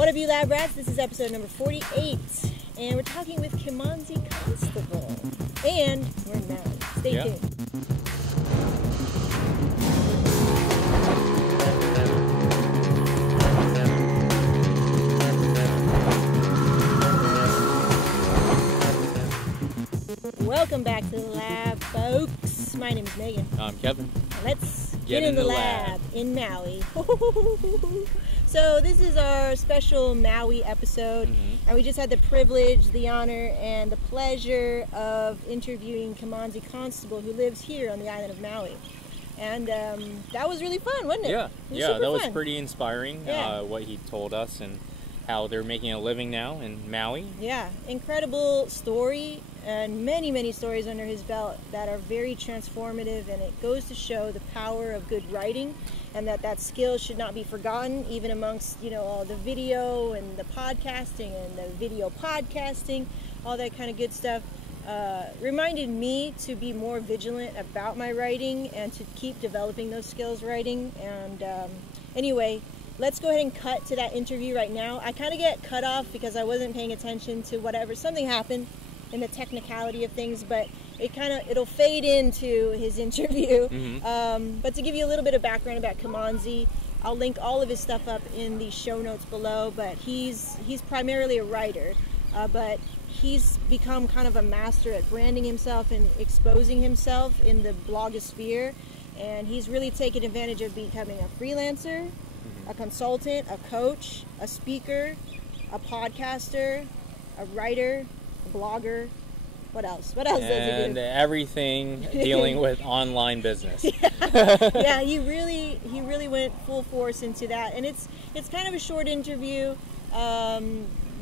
What up, you lab rats? This is episode number 48, and we're talking with Kimanzi Constable, and we're in Maui. Stay tuned. Welcome back to the lab, folks. My name is Megan. I'm Kevin. Let's get in the lab in Maui. So this is our special Maui episode, and we just had the privilege, the honor, and the pleasure of interviewing Kimanzi Constable, who lives here on the island of Maui. And that was really fun, wasn't it? Yeah, that was pretty inspiring, what he told us and how they're making a living now in Maui. Yeah, incredible story, and many, many stories under his belt that are very transformative, and it goes to show the power of good writing, and that skill should not be forgotten, even amongst, you know, all the video and the podcasting and the video podcasting, all that kind of good stuff. Reminded me to be more vigilant about my writing and to keep developing those skills writing. And anyway, let's go ahead and cut to that interview right now. I kind of get cut off because I wasn't paying attention to whatever. Something happened in the technicality of things, but it'll fade into his interview. But to give you a little bit of background about Kimanzi, I'll link all of his stuff up in the show notes below. But he's primarily a writer, but he's become kind of a master at branding himself and exposing himself in the blogosphere. And he's really taken advantage of becoming a freelancer, a consultant, a coach, a speaker, a podcaster, a writer, a blogger. What else? What else does he do? And everything dealing with online business. Yeah, he really went full force into that. And it's kind of a short interview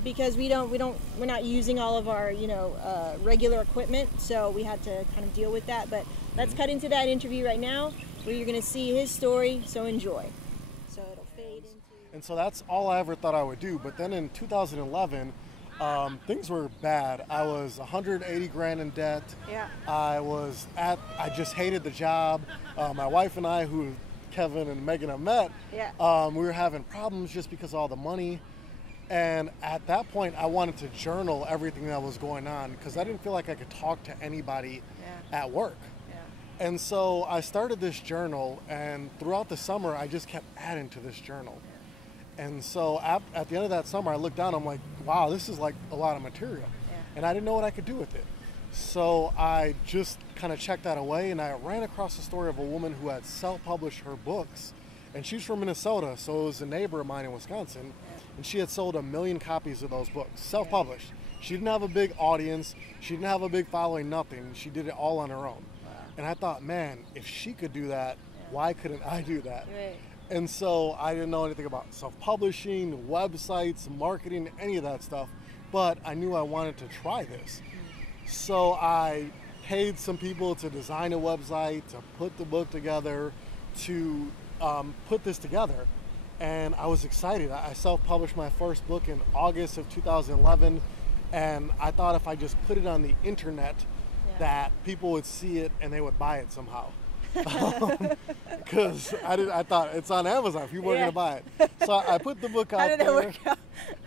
because we're not using all of our regular equipment, so we had to kind of deal with that. But let's cut into that interview right now, where you're going to see his story. So enjoy. So it'll fade into. And so that's all I ever thought I would do. But then in 2011. Things were bad. I was 180 grand in debt. Yeah. I just hated the job. My wife and I, who Kevin and Megan have met, we were having problems just because of all the money. And at that point, I wanted to journal everything that was going on because I didn't feel like I could talk to anybody at work. Yeah. And so I started this journal, and throughout the summer, I just kept adding to this journal. And so at the end of that summer, I looked down, I'm like, wow, this is like a lot of material. Yeah. And I didn't know what I could do with it. So I just kind of checked that away, and I ran across the story of a woman who had self-published her books. And she's from Minnesota, so it was a neighbor of mine in Wisconsin. Yeah. And she had sold 1 million copies of those books, self-published. She didn't have a big audience. She didn't have a big following, nothing. She did it all on her own. Wow. And I thought, man, if she could do that, why couldn't I do that? Right. And so I didn't know anything about self-publishing, websites, marketing, any of that stuff, but I knew I wanted to try this. So I paid some people to design a website, to put the book together, to put this together, and I was excited. I self-published my first book in August of 2011, and I thought if I just put it on the internet, that people would see it and they would buy it somehow. Because I thought it's on Amazon, people are going to buy it. So I put the book out there,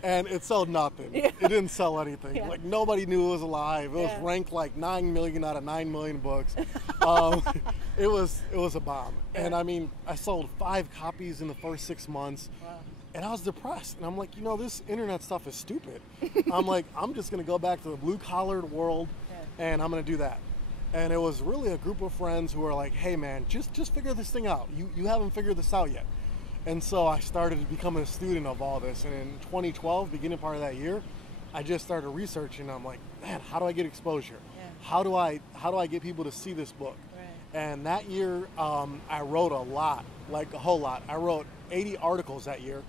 and it sold nothing. It didn't sell anything. Yeah. Like, nobody knew it was alive. It was ranked like 9 million out of 9 million books. It was a bomb. Yeah. And I mean, I sold 5 copies in the first 6 months. Wow. And I was depressed. And I'm like, this internet stuff is stupid. I'm like, I'm just going to go back to the blue-collared world, and I'm going to do that. And it was really a group of friends who were like, hey man, just figure this thing out. You haven't figured this out yet. And so I started becoming a student of all this. And in 2012, beginning part of that year, I just started researching. I'm like, man, how do I get exposure? Yeah. How do I get people to see this book? Right. And that year, I wrote a lot, like a whole lot. I wrote 80 articles that year.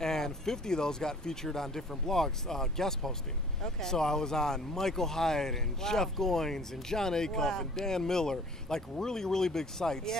And 50 of those got featured on different blogs, guest posting. Okay. So I was on Michael Hyatt and Jeff Goins and John Acuff and Dan Miller, like really, really big sites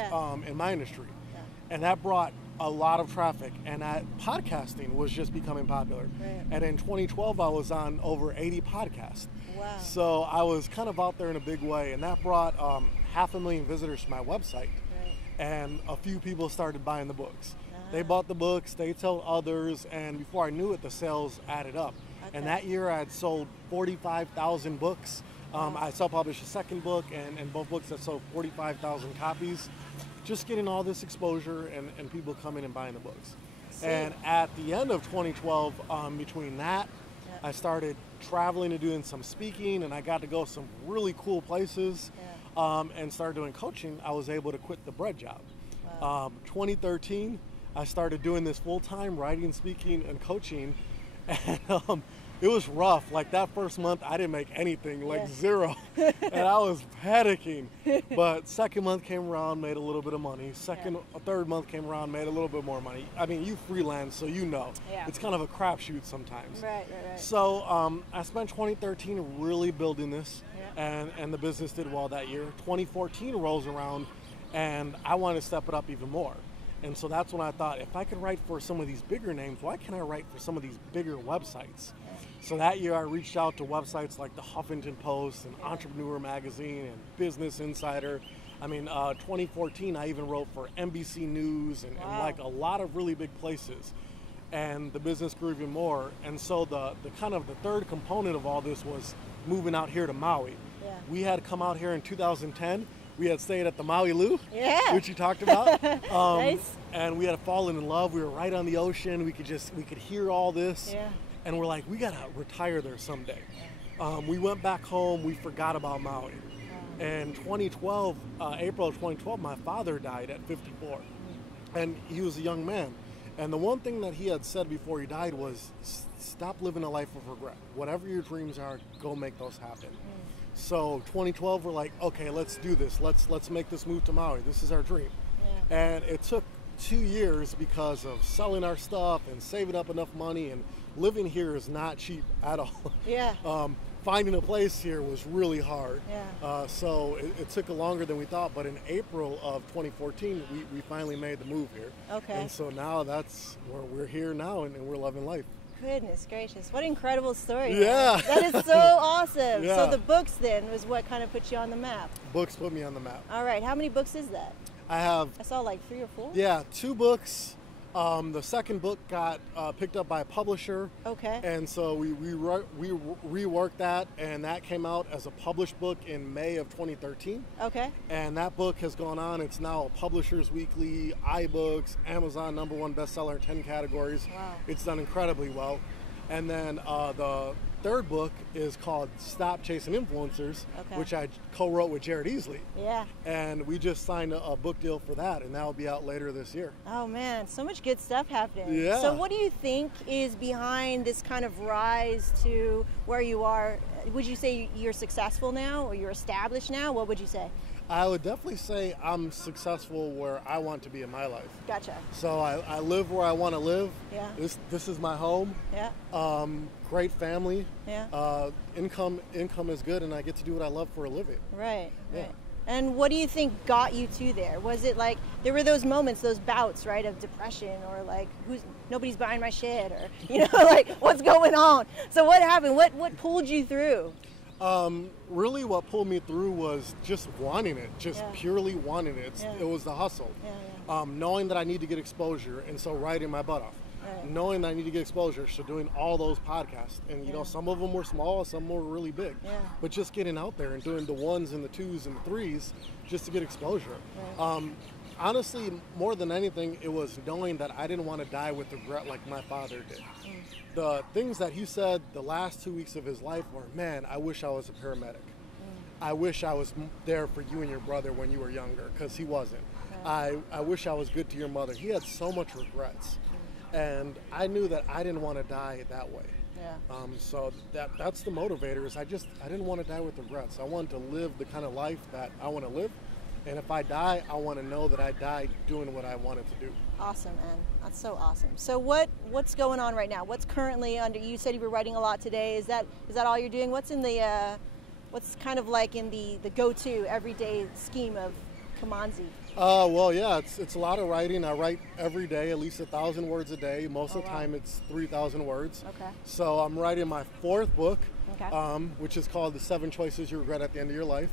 in my industry. Yeah. And that brought a lot of traffic, and podcasting was just becoming popular. Right. And in 2012, I was on over 80 podcasts. Wow. So I was kind of out there in a big way, and that brought 500,000 visitors to my website. Right. and a few people started buying the books. They bought the books, they told others, and before I knew it, the sales added up. Okay. And that year I had sold 45,000 books. I self-published a second book, and both books that sold 45,000 copies. Just getting all this exposure and people coming and buying the books. And at the end of 2012, between that, I started traveling and doing some speaking, and I got to go some really cool places and started doing coaching. I was able to quit the bread job. 2013, I started doing this full-time, writing, speaking, and coaching, and it was rough. Like that first month, I didn't make anything, like zero, and I was panicking. But second month came around, made a little bit of money. Third month came around, made a little bit more money. I mean, you freelance, so you know, it's kind of a crapshoot sometimes. Right. So I spent 2013 really building this, and the business did well that year. 2014 rolls around, and I want to step it up even more. And so that's when I thought, if I could write for some of these bigger names, why can't I write for some of these bigger websites? So that year I reached out to websites like the Huffington Post and Entrepreneur Magazine and Business Insider. I mean, 2014 I even wrote for NBC News and like a lot of really big places. And the business grew even more. And so the kind of the third component of all this was moving out here to Maui. We had come out here in 2010. We had stayed at the Maui Lu, which you talked about. Nice. And we had fallen in love. We were right on the ocean. We could hear all this. And we're like, we gotta retire there someday. We went back home. We forgot about Maui. And 2012, April of 2012, my father died at 54. And he was a young man. And the one thing that he had said before he died was, stop living a life of regret. Whatever your dreams are, go make those happen. So 2012, we're like, okay, let's do this. Let's make this move to Maui. This is our dream. And it took 2 years because of selling our stuff and saving up enough money, and living here is not cheap at all. Finding a place here was really hard. So it took longer than we thought, but in April of 2014, we finally made the move here. And so now that's where we're here now, and we're loving life. Goodness gracious, what an incredible story. That is so awesome. So the books then was what kind of put you on the map. Books put me on the map. All right, how many books is that? I saw like 3 or 4. 2 books. The second book got picked up by a publisher. And so we reworked that, and that came out as a published book in May of 2013. And that book has gone on. It's now a Publishers Weekly, iBooks, Amazon #1 bestseller in 10 categories. It's done incredibly well. And then the third book is called Stop Chasing Influencers, which I co-wrote with Jared Easley. And we just signed a book deal for that, and that will be out later this year. Oh man, so much good stuff happening. So what do you think is behind this kind of rise to where you are? Would you say you're successful now, or you're established now? What would you say? I would definitely say I'm successful where I want to be in my life. Gotcha. So I live where I want to live. This is my home. Great family. Income is good, and I get to do what I love for a living. Right. And what do you think got you to there? Was it like there were those moments, those bouts, right, of depression, or like nobody's buying my shit, or like what's going on? So what happened? What pulled you through? Really what pulled me through was just wanting it, purely wanting it. It was the hustle. Knowing that I need to get exposure, and so writing my butt off. Knowing that I need to get exposure, so doing all those podcasts. And some of them were small, some were really big. But just getting out there and doing the 1s and the 2s and the 3s just to get exposure. Honestly, more than anything, it was knowing that I didn't want to die with regret like my father did. The things that he said the last 2 weeks of his life were, man, I wish I was a paramedic. I wish I was there for you and your brother when you were younger, because he wasn't. I wish I was good to your mother. He had so much regrets. And I knew that I didn't want to die that way. So that's the motivators. I didn't want to die with regrets. I wanted to live the kind of life that I want to live. And if I die, I want to know that I died doing what I wanted to do. Awesome, man. That's so awesome. So what's going on right now? What's currently under? You said you were writing a lot today. Is that all you're doing? What's in the what's kind of like in the go-to everyday scheme of Kimanzi? Well, yeah, it's a lot of writing. I write every day, at least 1,000 words a day. Most of the time, it's 3,000 words. So I'm writing my 4th book. which is called The 7 Choices You Regret at the End of Your Life.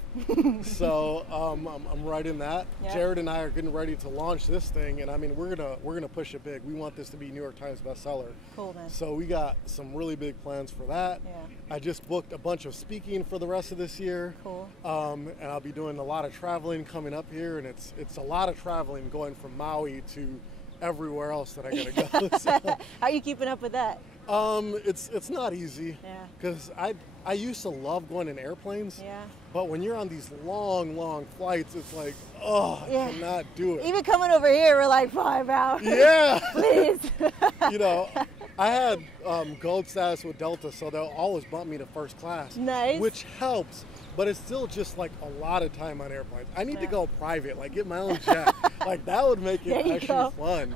So I'm writing that. Yep. Jared and I are getting ready to launch this thing, and I mean we're gonna push it big. We want this to be New York Times bestseller. Cool, man. So we got some really big plans for that. Yeah. I just booked a bunch of speaking for the rest of this year. Cool. And I'll be doing a lot of traveling coming up here, and it's a lot of traveling going from Maui to everywhere else that I gotta go. So, how are you keeping up with that? It's not easy. Yeah. Because I used to love going in airplanes. Yeah. But when you're on these long flights, it's like, I cannot do it. Even coming over here, we're like 5 hours. Yeah. Please. You know, I had gold status with Delta, so they'll always bump me to first class. Nice. Which helps, but it's still just like a lot of time on airplanes. I need to go private, like get my own jet. Like that would make it actually fun.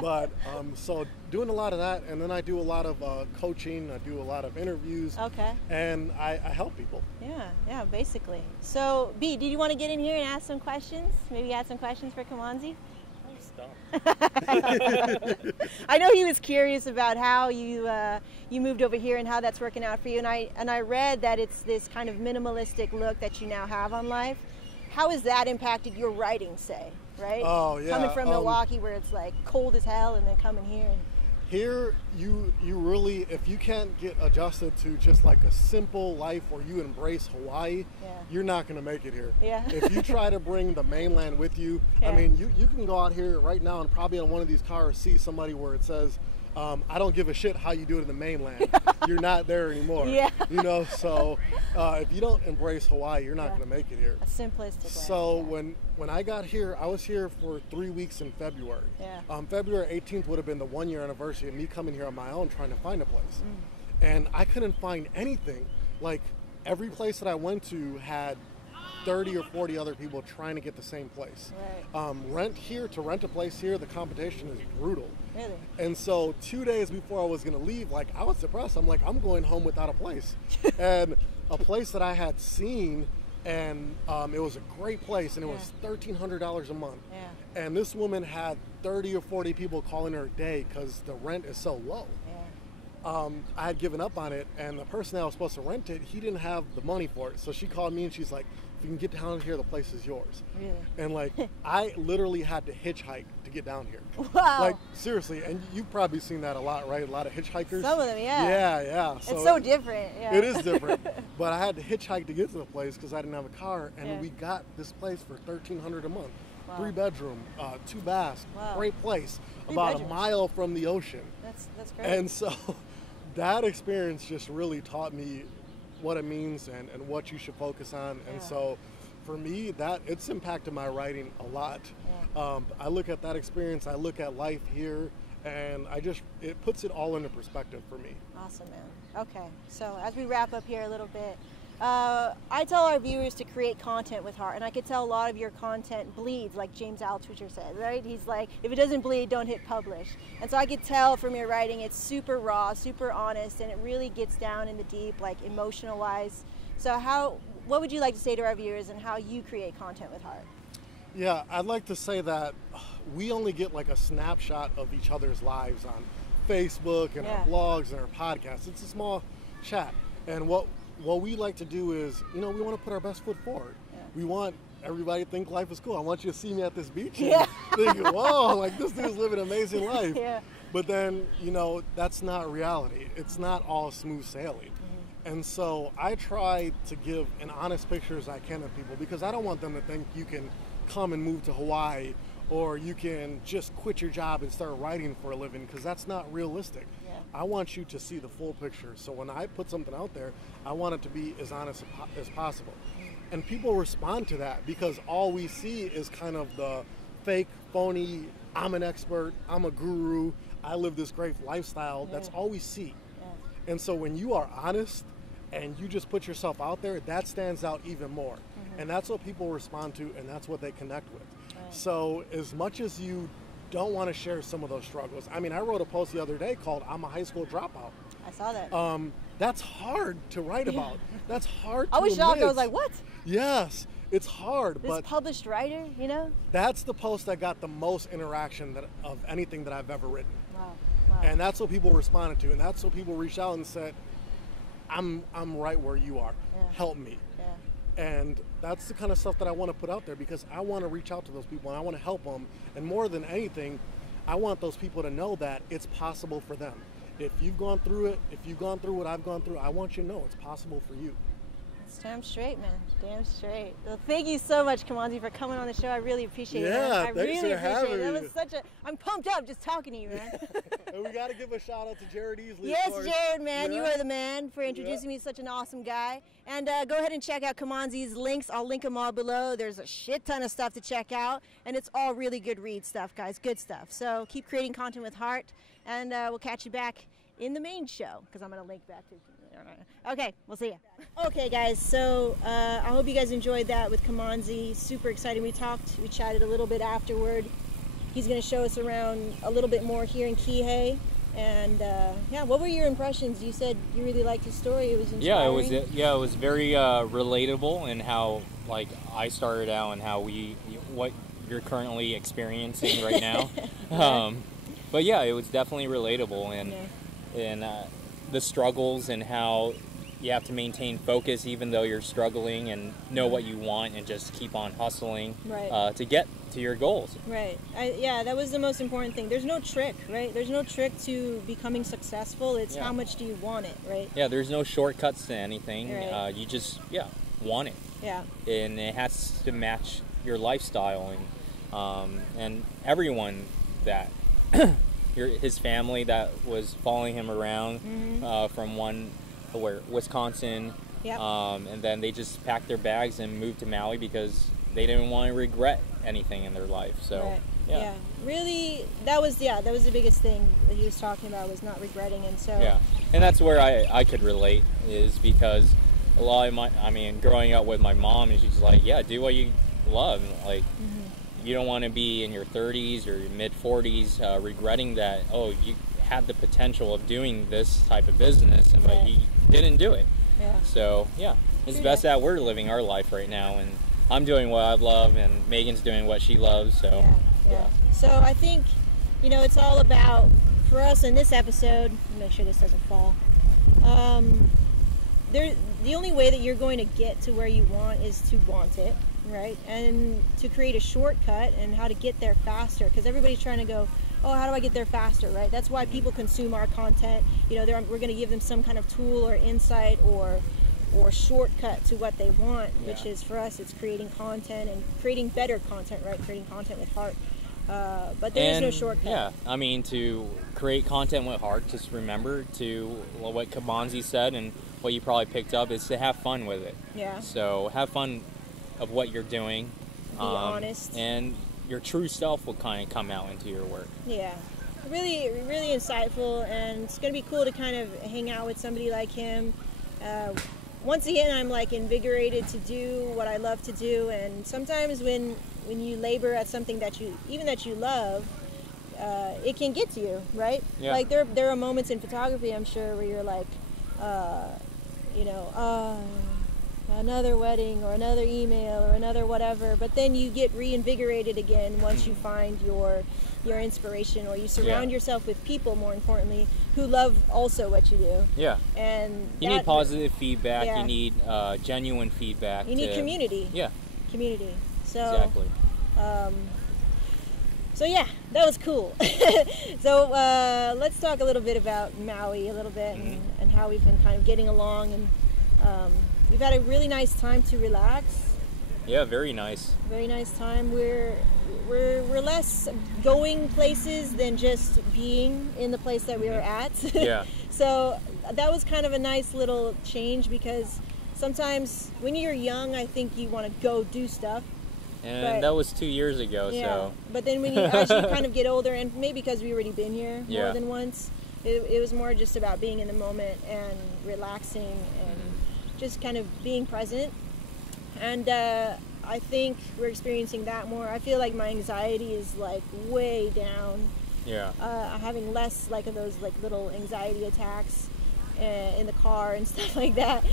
But so doing a lot of that, and then I do a lot of coaching. I do a lot of interviews. Okay. And I help people. Yeah, basically. So, B, did you want to get in here and ask some questions? Maybe ask some questions for Kimanzi? I know he was curious about how you moved over here and how that's working out for you, and I read that it's this kind of minimalistic look that you now have on life. How has that impacted your writing, say, right? Oh yeah. Coming from Milwaukee, where it's like cold as hell, and then coming here. Here, you really, if you can't get adjusted to just like a simple life where you embrace Hawaii, you're not going to make it here. Yeah. If you try to bring the mainland with you, I mean, you can go out here right now and probably on one of these cars see somebody where it says, I don't give a shit how you do it in the mainland. You're not there anymore. Yeah. You know, so if you don't embrace Hawaii, you're not going to make it here. A simplistic way. So when I got here, I was here for 3 weeks in February. Yeah. February 18th would have been the 1-year anniversary of me coming here on my own trying to find a place. And I couldn't find anything. Like every place that I went to had 30 or 40 other people trying to get the same place. Right. To rent a place here, the competition is brutal. Really? And so 2 days before I was going to leave, like I was depressed. I'm like, I'm going home without a place. And a place that I had seen, and it was a great place, and it was $1,300 a month. Yeah. And this woman had 30 or 40 people calling her a day because the rent is so low. I had given up on it, and the person that was supposed to rent it, he didn't have the money for it. So she called me and she's like, if you can get down here, the place is yours. Really? And like, I literally had to hitchhike to get down here. Wow. Like, seriously, and you've probably seen that a lot, right? A lot of hitchhikers. Some of them, yeah. Yeah. So it's so different. Yeah. It is different. But I had to hitchhike to get to the place because I didn't have a car, and we got this place for $1,300 a month. Wow. 3-bedroom, 2 baths, great place, about a mile from the ocean. That's great. And so that experience just really taught me what it means and what you should focus on. And so for me, that it's impacted my writing a lot. I look at that experience, I look at life here, and it puts it all into perspective for me. Awesome, man. Okay, so as we wrap up here a little bit, I tell our viewers to create content with heart, and I could tell a lot of your content bleeds, like James Altucher said, right? He's like, if it doesn't bleed, don't hit publish. And so I could tell from your writing, it's super raw, super honest, and it really gets down in the deep, like emotional wise. So what would you like to say to our viewers and how you create content with heart? Yeah, I'd like to say that we only get like a snapshot of each other's lives on Facebook and our blogs and our podcasts. It's a small chat. And what we like to do is, we want to put our best foot forward. We want everybody to think life is cool. I want you to see me at this beach and think, whoa, like this dude's living an amazing life. But then, that's not reality. It's not all smooth sailing. And so I try to give an honest picture as I can of people, because I don't want them to think you can come and move to Hawaii or you can just quit your job and start writing for a living, because that's not realistic. I want you to see the full picture. So when I put something out there, I want it to be as honest as possible. And people respond to that because all we see is kind of the fake, phony, I'm an expert, I'm a guru, I live this great lifestyle. That's all we see. And so when you are honest and you just put yourself out there, that stands out even more. And that's what people respond to, and that's what they connect with. So as much as you don't want to share some of those struggles. I mean, I wrote a post the other day called I'm a high school dropout. I saw that. That's hard to write about. That's hard to I was admit. shocked. I was like, what? Yes, it's hard. This published writer, That's the post that got the most interaction of anything that I've ever written. Wow. And that's what people responded to. And that's what people reached out and said, I'm right where you are. Help me. And that's the kind of stuff that I want to put out there, because I want to reach out to those people and I want to help them. And more than anything, I want those people to know that it's possible for them. If you've gone through it, if you've gone through what I've gone through, I want you to know it's possible for you. It's damn straight, man. Damn straight. Well, thank you so much, Kimanzi, for coming on the show. I really appreciate it. Yeah, I thanks really for having appreciate it. me. That was such a. I'm pumped up just talking to you, man. And we got to give a shout out to Jared Easley. Yes, Jared, man, you are the man for introducing me to such an awesome guy. And go ahead and check out Kimanzi's links. I'll link them all below. There's a shit ton of stuff to check out, and it's all really good read stuff, guys. Good stuff. So keep creating content with heart, and we'll catch you back in the main show, because I'm going to link back to. Okay, we'll see you. Okay, guys, so I hope you guys enjoyed that with Kimanzi. Super exciting. We chatted a little bit afterward. He's going to show us around a little bit more here in Kihei. And yeah, what were your impressions? You said you really liked his story. It was inspiring. It was very relatable, and how like I started out and how what you're currently experiencing right now. But yeah, it was definitely relatable, and the struggles and how you have to maintain focus even though you're struggling, and know what you want and just keep on hustling to get to your goals. Right. Yeah, that was the most important thing. There's no trick, right? There's no trick to becoming successful. It's how much do you want it, right? Yeah, there's no shortcuts to anything. Right. You just, want it. Yeah. And it has to match your lifestyle, and everyone that... his family that was following him around from Wisconsin, and then they just packed their bags and moved to Maui because they didn't want to regret anything in their life. So really, that was the biggest thing that he was talking about, was not regretting. And so and that's where I could relate, is because a lot of growing up with my mom, and she's like, do what you love, like. You don't want to be in your 30s or your mid-40s regretting that, you had the potential of doing this type of business, but you didn't do it. Yeah. So, it's best that we're living our life right now, and I'm doing what I love, and Megan's doing what she loves, so, So I think, it's all about, for us in this episode, make sure this doesn't fall, the only way that you're going to get to where you want is to want it. Right, and to create a shortcut and how to get there faster, because everybody's trying to go, how do I get there faster, right? That's why people consume our content. We're going to give them some kind of tool or insight or shortcut to what they want, which is, for us, it's creating content and creating better content, right? Creating content with heart. But there is no shortcut. Yeah, to create content with heart, just remember what Kimanzi said, and what you probably picked up, is to have fun with it. Yeah. So have fun of what you're doing, be honest, and your true self will kind of come out into your work. Yeah, really, really insightful, and it's gonna be cool to kind of hang out with somebody like him. Once again, I'm like invigorated to do what I love to do, and sometimes when you labor at something that you love, it can get to you, right? Yeah. Like there are moments in photography, I'm sure, where you're like, another wedding or another email or another whatever, but then you get reinvigorated again once you find your inspiration, or you surround yourself with people, more importantly, who love also what you do. Yeah. And you need positive feedback. You need genuine feedback. You need community. Yeah. Community. So exactly. So yeah, that was cool. So let's talk a little bit about Maui and how we've been kind of getting along, and we've had a really nice time to relax. Yeah, very nice. Very nice time. We're less going places than just being in the place that we were at. Yeah. So that was kind of a nice little change, because sometimes when you're young, I think you want to go do stuff. And that was 2 years ago. Yeah. So. But then when you actually kind of get older, and maybe because we already been here more than once, it was more just about being in the moment and relaxing and just kind of being present. And I think we're experiencing that more. I feel like my anxiety is like way down. Yeah. I'm having less like of those like little anxiety attacks in the car and stuff like that.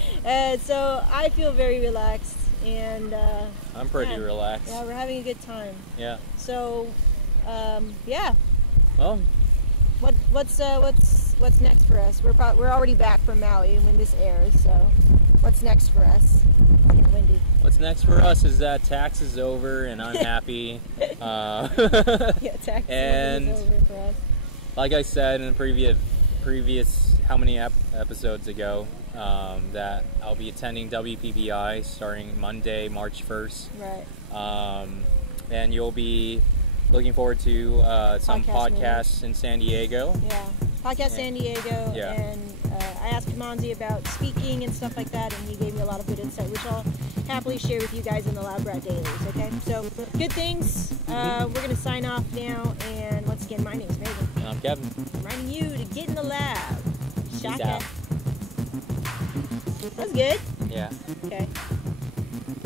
So I feel very relaxed, and I'm pretty relaxed. Yeah, we're having a good time. Yeah. So yeah. Well, What's next for us? We're already back from Maui when this airs. So, what's next for us? Wendy. What's next for us is that tax is over and I'm happy. Yeah, tax and is over for us. Like I said in the previous how many episodes ago, that I'll be attending WPPI starting Monday, March 1st. Right. And you'll be looking forward to some podcasts in San Diego. Yeah, podcast San Diego. Yeah. And I asked Kimanzi about speaking and stuff like that, and he gave me a lot of good insight, which I'll happily share with you guys in the Lab Rat Dailies. Okay, so good things. We're gonna sign off now, and once again, my name is Megan. And I'm Kevin. Reminding you to get in the lab. Peace Shaka. out. That's good. Yeah. Okay.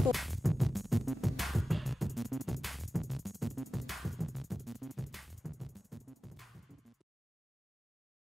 Cool.